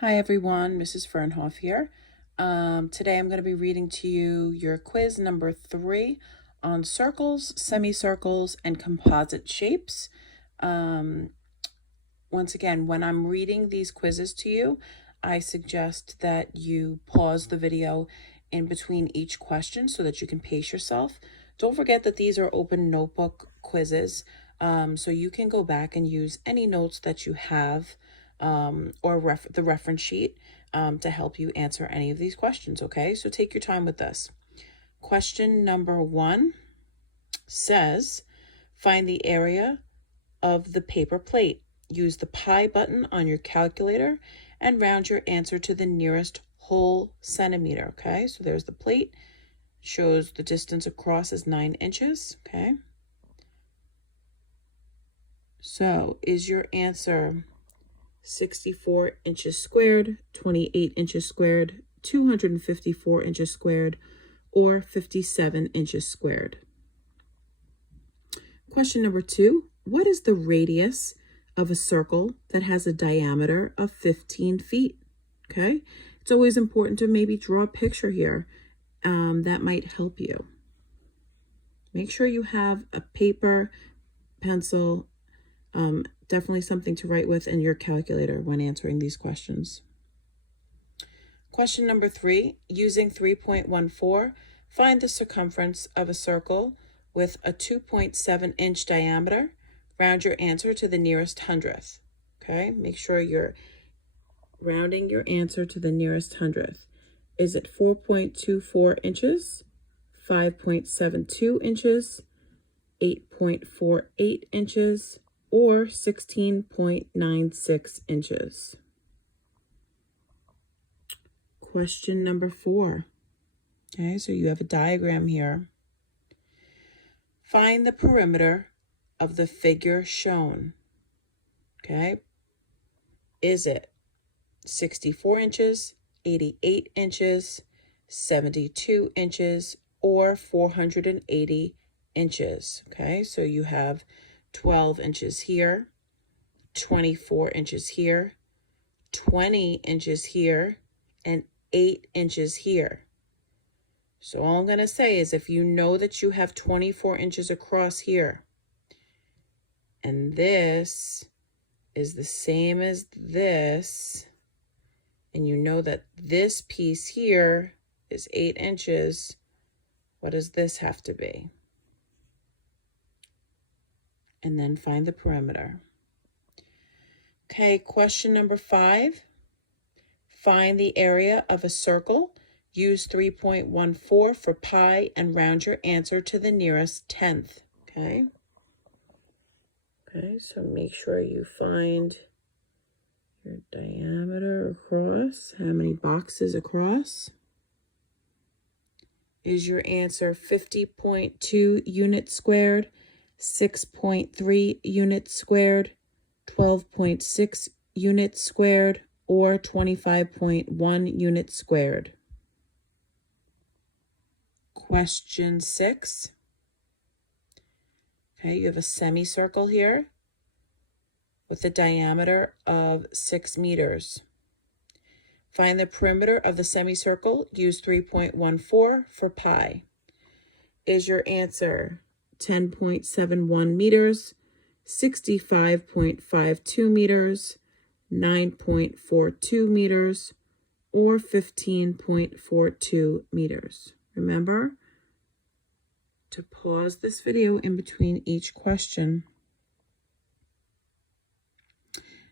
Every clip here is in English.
Hi everyone, Mrs. Fernhoff here. Today I'm going to be reading to you your quiz number 3 on circles, semicircles, and composite shapes. Once again, when I'm reading these quizzes to you, I suggest that you pause the video in between each question so that you can pace yourself. Don't forget that these are open notebook quizzes, so you can go back and use any notes that you have or the reference sheet to help you answer any of these questions, okay? So take your time with this. Question number 1 says, find the area of the paper plate. Use the pi button on your calculator and round your answer to the nearest whole centimeter, okay? So there's the plate. Shows the distance across is 9 inches, okay? So is your answer 64 inches squared, 28 inches squared, 254 inches squared, or 57 inches squared? Question number 2, what is the radius of a circle that has a diameter of 15 feet? Okay, it's always important to maybe draw a picture here. That might help you. Make sure you have a paper, pencil, definitely something to write with, in your calculator when answering these questions. Question number 3, using 3.14, find the circumference of a circle with a 2.7 inch diameter. Round your answer to the nearest hundredth. Okay, make sure you're rounding your answer to the nearest hundredth. Is it 4.24 inches, 5.72 inches, 8.48 inches, or 16.96 inches? Question number 4. Okay, so you have a diagram here. Find the perimeter of the figure shown. Okay, is it 64 inches, 88 inches, 72 inches, or 480 inches? Okay, so you have 12 inches here, 24 inches here, 20 inches here, and 8 inches here. So all I'm going to say is, if you know that you have 24 inches across here, and this is the same as this, and you know that this piece here is 8 inches, what does this have to be? And then find the perimeter. Okay, question number 5. Find the area of a circle. Use 3.14 for pi and round your answer to the nearest tenth. Okay, so make sure you find your diameter across. How many boxes across? Is your answer 50.2 units squared, 6.3 units squared, 12.6 units squared, or 25.1 units squared? Question 6. Okay, you have a semicircle here with a diameter of 6 meters. Find the perimeter of the semicircle. Use 3.14 for pi. Is your answer 10.71 meters, 65.52 meters, 9.42 meters, or 15.42 meters? Remember to pause this video in between each question.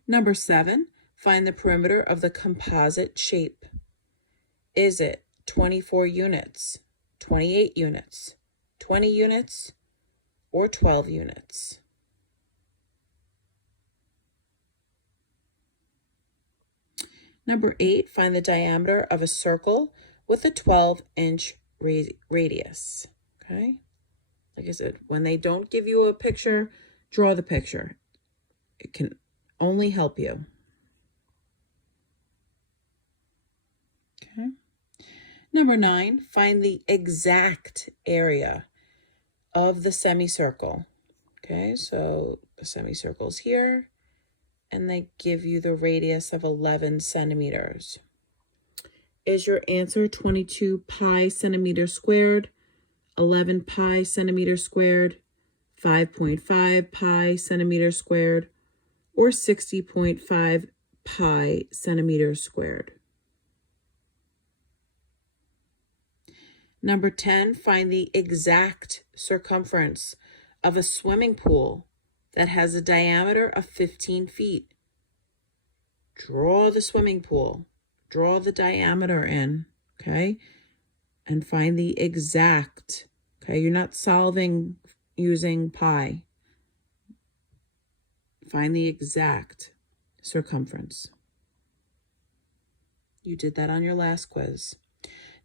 Number 7, find the perimeter of the composite shape. Is it 24 units, 28 units, 20 units, or 12 units? Number 8, find the diameter of a circle with a 12-inch radius. Okay, like I said, when they don't give you a picture, draw the picture. It can only help you. Okay. Number 9, find the exact area of the semicircle. Okay, so the semicircle's here, and they give you the radius of 11 centimeters. Is your answer 22 pi centimeters squared, 11 pi centimeters squared, 5.5 pi centimeters squared, or 60.5 pi centimeters squared? Number 10, find the exact circumference of a swimming pool that has a diameter of 15 feet. Draw the swimming pool. Draw the diameter in, okay? And find the exact, okay? You're not solving using pi. Find the exact circumference. You did that on your last quiz.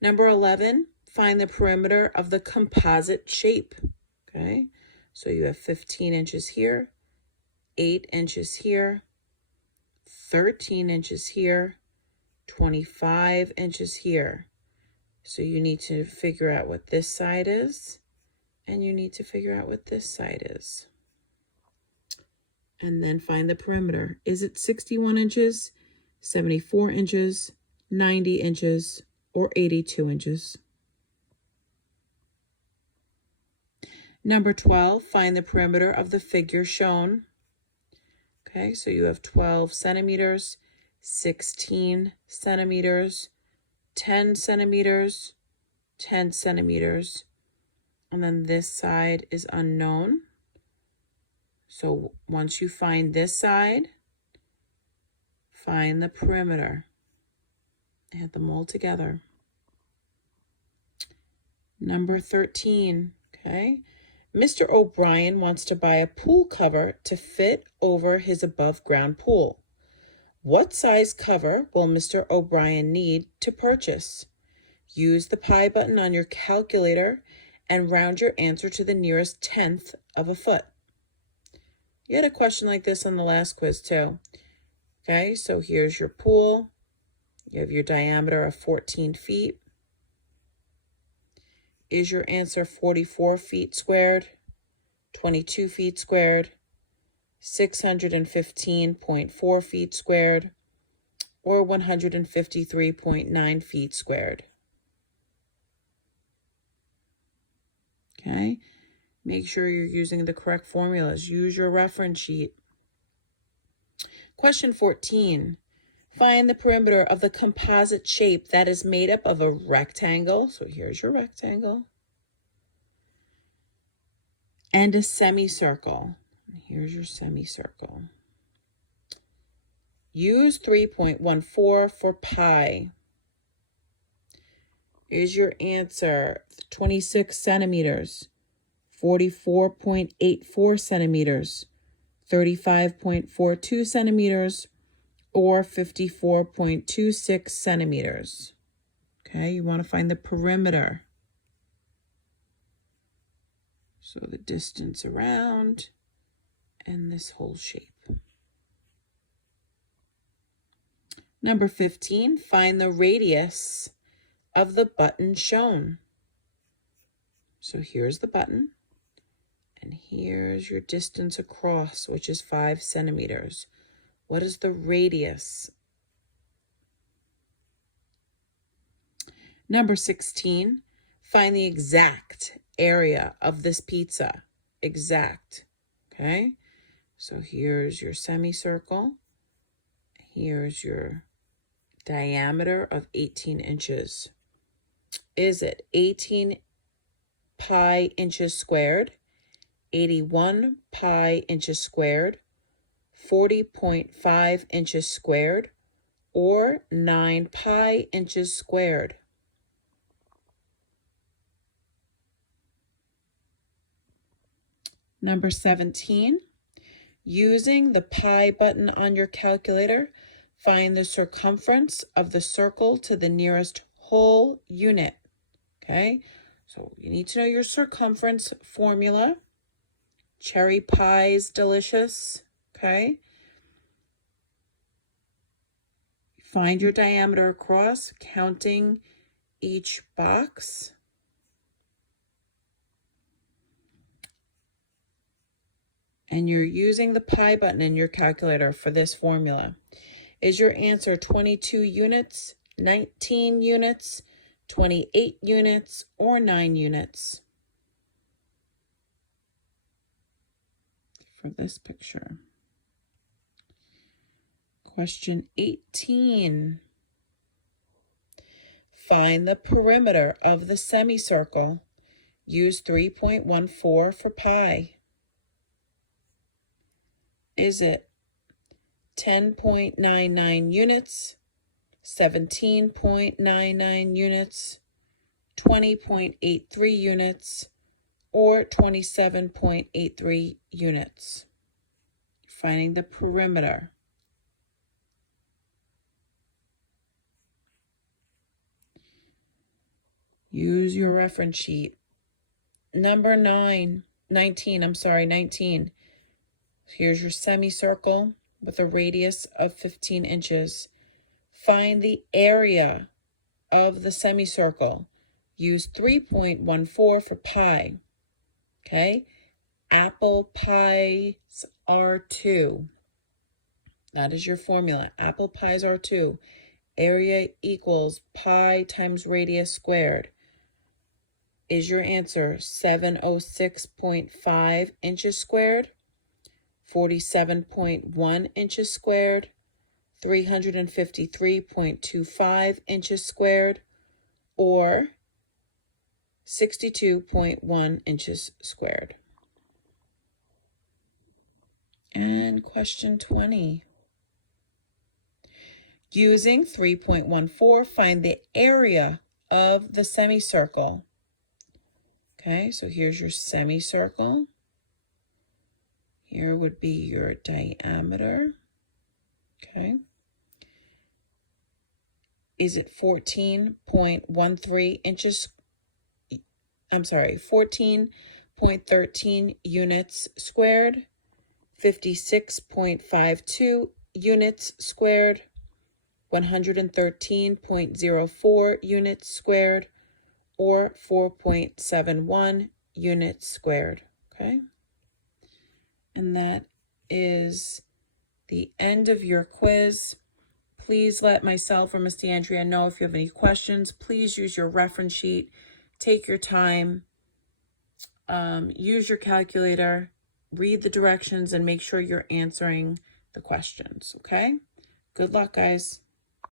Number 11, find the perimeter of the composite shape, okay? So you have 15 inches here, 8 inches here, 13 inches here, 25 inches here. So you need to figure out what this side is, and you need to figure out what this side is. And then find the perimeter. Is it 61 inches, 74 inches, 90 inches, or 82 inches? Number 12, find the perimeter of the figure shown. Okay, so you have 12 centimeters, 16 centimeters, 10 centimeters, 10 centimeters, and then this side is unknown. So once you find this side, find the perimeter. Add them all together. Number 13, okay? Mr. O'Brien wants to buy a pool cover to fit over his above-ground pool. What size cover will Mr. O'Brien need to purchase? Use the pi button on your calculator and round your answer to the nearest tenth of a foot. You had a question like this on the last quiz too. Okay, so here's your pool. You have your diameter of 14 feet. Is your answer 44 feet squared, 22 feet squared, 615.4 feet squared, or 153.9 feet squared? Okay, make sure you're using the correct formulas. Use your reference sheet. Question 14. Find the perimeter of the composite shape that is made up of a rectangle. So here's your rectangle. And a semicircle. Here's your semicircle. Use 3.14 for pi. Is your answer 26 centimeters, 44.84 centimeters, 35.42 centimeters, or 54.26 centimeters? Okay, you want to find the perimeter. So the distance around and this whole shape. Number 15, find the radius of the button shown. So here's the button, and here's your distance across, which is 5 centimeters. What is the radius? Number 16, find the exact area of this pizza. Exact, okay? So here's your semicircle. Here's your diameter of 18 inches. Is it 18 pi inches squared, 81 pi inches squared, 40.5 inches squared, or 9 pi inches squared? Number 17, using the pi button on your calculator, find the circumference of the circle to the nearest whole unit. Okay, so you need to know your circumference formula. Cherry pie's delicious, okay? Find your diameter across, counting each box. and you're using the pi button in your calculator for this formula. Is your answer 22 units, 19 units, 28 units, or 9 units for this picture? Question 18. Find the perimeter of the semicircle. Use 3.14 for pi. Is it 10.99 units, 17.99 units, 20.83 units, or 27.83 units? Finding the perimeter. Use your reference sheet. Number 19. Here's your semicircle with a radius of 15 inches. Find the area of the semicircle. Use 3.14 for pi. Okay? Apple pies are 2. That is your formula. Apple pies are 2. Area equals pi times radius squared. Is your answer 706.5 inches squared, 47.1 inches squared, 353.25 inches squared, or 62.1 inches squared? And question 20. Using 3.14, find the area of the semicircle. Okay, so here's your semicircle. Here would be your diameter. Okay. Is it 14.13 inches? 14.13 units squared, 56.52 units squared, 113.04 units squared, or 4.71 units squared, okay? And that is the end of your quiz. Please let myself or Miss DeAndrea know if you have any questions. Please use your reference sheet. Take your time. Use your calculator. Read the directions and make sure you're answering the questions, okay? Good luck, guys.